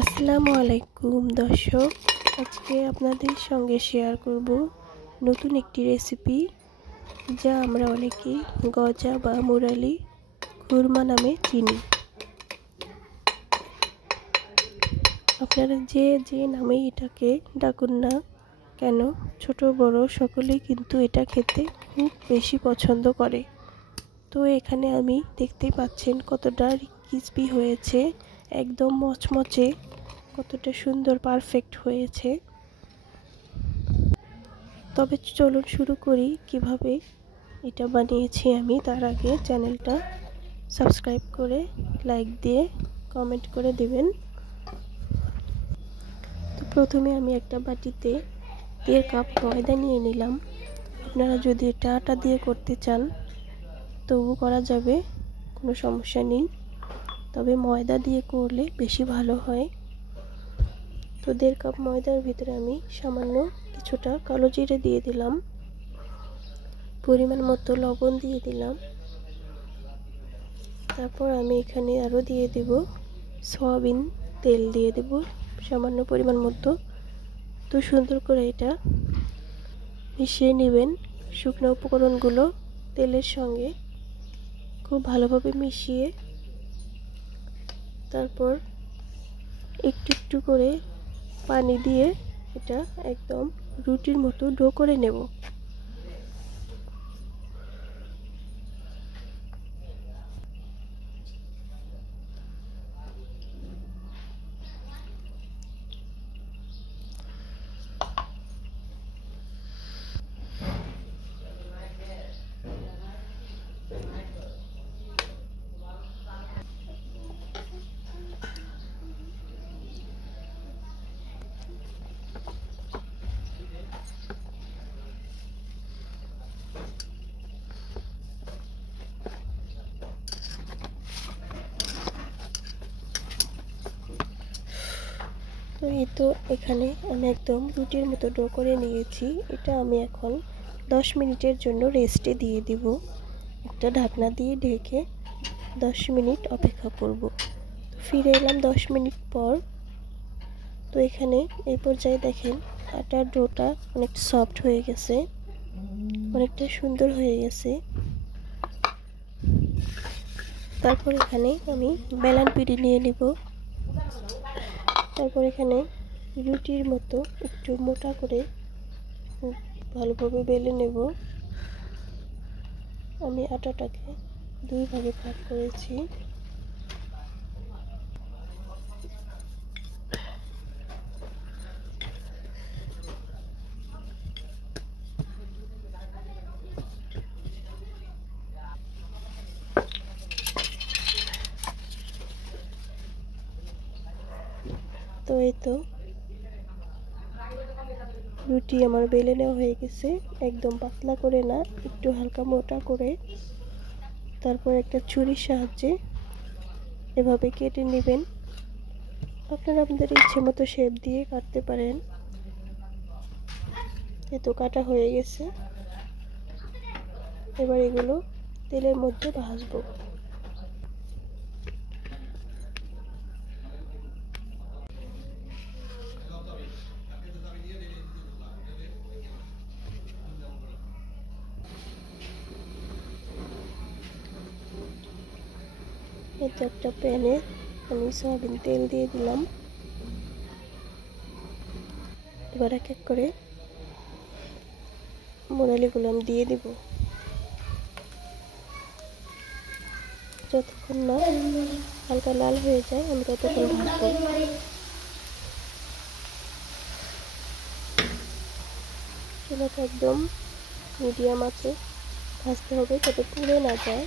আসসালামু আলাইকুম দর্শক, আজকে আপনাদের সঙ্গে শেয়ার করব নতুন একটি রেসিপি, যা আমরা অনেকেই গজা বা মুরালি খুরমা নামে চিনি। আপনারা যে নামে এটাকে ডাকুন না কেন, ছোট বড় সকলেই কিন্তু এটা খেতে খুব বেশি পছন্দ করে। তো এখানে আমি দেখতেই পাচ্ছেন কতটা ক্রিস্পি হয়েছে, একদম মচমচে, কতটা সুন্দর পারফেক্ট হয়েছে। তবে চলুন শুরু করি কিভাবে এটা বানিয়েছি আমি। তার আগে চ্যানেলটা সাবস্ক্রাইব করে লাইক দিয়ে কমেন্ট করে দেবেন। তো প্রথমে আমি একটা বাটিতে 1.5 কাপ ময়দা নিয়ে নিলাম। আপনারা যদি এটা আটা দিয়ে করতে চান তবু করা যাবে, কোনো সমস্যা নেই, তবে ময়দা দিয়ে করলে বেশি ভালো হয়। তো 1.5 কাপ ময়দার ভিতরে আমি সামান্য কিছুটা কালো জিরে দিয়ে দিলাম, পরিমাণ মতো লবণ দিয়ে দিলাম। তারপর আমি এখানে আরও দিয়ে দেব সয়াবিন তেল, দিয়ে দেব সামান্য পরিমাণ মতো। তো সুন্দর করে এটা মিশিয়ে নেবেন। শুকনো উপকরণগুলো তেলের সঙ্গে খুব ভালোভাবে মিশিয়ে তারপর একটু একটু করে পানি দিয়ে এটা একদম রুটির মতো ডো করে নেব। তো এই তো এখানে আমি একদম রুটির মতো ডো করে নিয়েছি। এটা আমি এখন 10 মিনিটের জন্য রেস্টে দিয়ে দিব। একটা ঢাকনা দিয়ে ঢেকে 10 মিনিট অপেক্ষা করব। তো ফিরে এলাম 10 মিনিট পর। তো এখানে এই পর্যায়ে দেখেন আটার ডোটা অনেকটা সফট হয়ে গেছে, অনেকটা সুন্দর হয়ে গেছে। তারপর এখানে আমি বেলান পিড়ি নিয়ে নিব। তারপর এখানে রুটির মতো একটু মোটা করে ভালোভাবে বেলে নেব। আমি আটাটাকে 2 ভাগে ভাগ করেছি। তো এই তো রুটি আমার বেলে নেওয়া হয়ে গেছে, একদম পাতলা করে না, একটু হালকা মোটা করে। তারপর একটা ছুরির সাহায্যে এভাবে কেটে নেবেন। আপনারা আপনাদের ইচ্ছে মতো শেপ দিয়ে কাটতে পারেন। এই তো কাটা হয়ে গেছে। এবার এগুলো তেলের মধ্যে ভাজবো। এতে একটা প্যানে আমি সয়াবিন তেল দিয়ে দিলাম। এবার এক এক করে মুরালিগুলো আমি দিয়ে দিব। যতক্ষণ না হালকা লাল হয়ে যায় আমি ততক্ষণ ভাজবো। চুলাটা একদম মিডিয়াম আছে ভাজতে হবে, যাতে পুড়ে না যায়।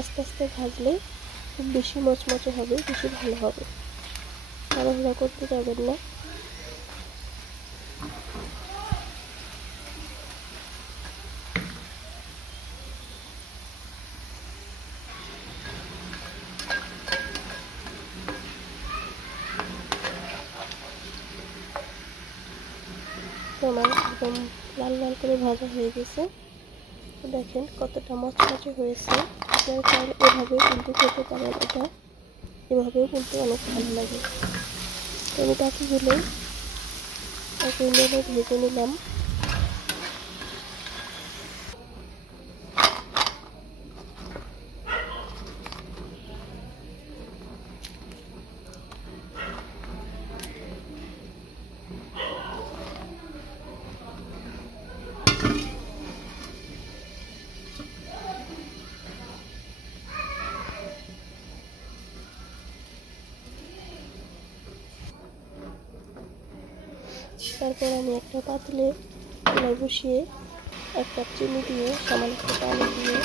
আস্তে আস্তে ভাজলে খুব বেশি মচমচে হবে, বেশি ভালো হবে। তাড়াহুড়া করতে যাবেন না। তো আমার একদম লাল লাল করে ভাজা হয়ে গেছে। দেখেন কতটা মচমচে হয়েছে। আপনারা চাইলে এভাবে কিন্তু খেতে পারেন এটা। এভাবেও কিন্তু অনেক ভালো লাগে। তো আমি বাকিগুলো একই নিয়ে ভেজে নিলাম। তারপর আমি একটা পাতিলে চুলায় বসিয়ে 1 কাপ চিনি দিয়ে সামান্য একটু পানি দিয়ে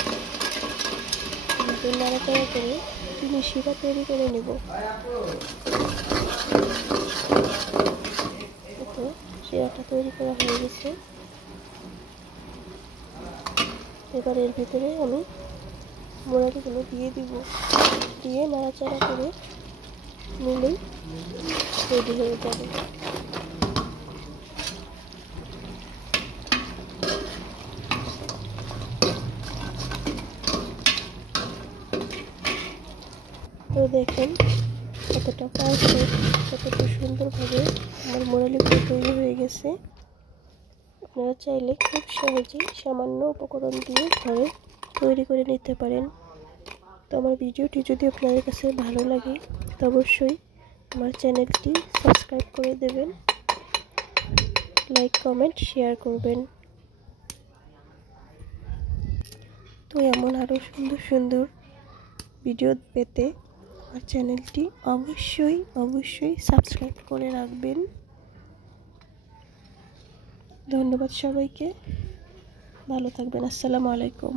নাড়াচাড়া করে চিনি শিরা তৈরি করে নেব। তো শিরাটা তৈরি করা হয়ে গেছে। এবার এর ভিতরে আমি মোড়ালিগুলো দিয়ে দিব, দিয়ে নাড়াচাড়া করে নিলেই রেডি হয়ে যাবে। তো দেখেন কতটা পারফেক্ট, কতটা সুন্দরভাবে আমার মোড়ালিগুলো তৈরি হয়ে গেছে। আপনারা চাইলে খুব সহজেই সামান্য উপকরণ দিয়ে ঘরে তৈরি করে নিতে পারেন। তো আমার ভিডিওটি যদি আপনাদের কাছে ভালো লাগে তো অবশ্যই আমার চ্যানেলটি সাবস্ক্রাইব করে দেবেন, লাইক কমেন্ট শেয়ার করবেন। তো এমন আরও সুন্দর সুন্দর ভিডিও পেতে আমার চ্যানেলটি অবশ্যই সাবস্ক্রাইব করে রাখবেন। ধন্যবাদ সবাইকে, ভালো থাকবেন। আসসালামু আলাইকুম।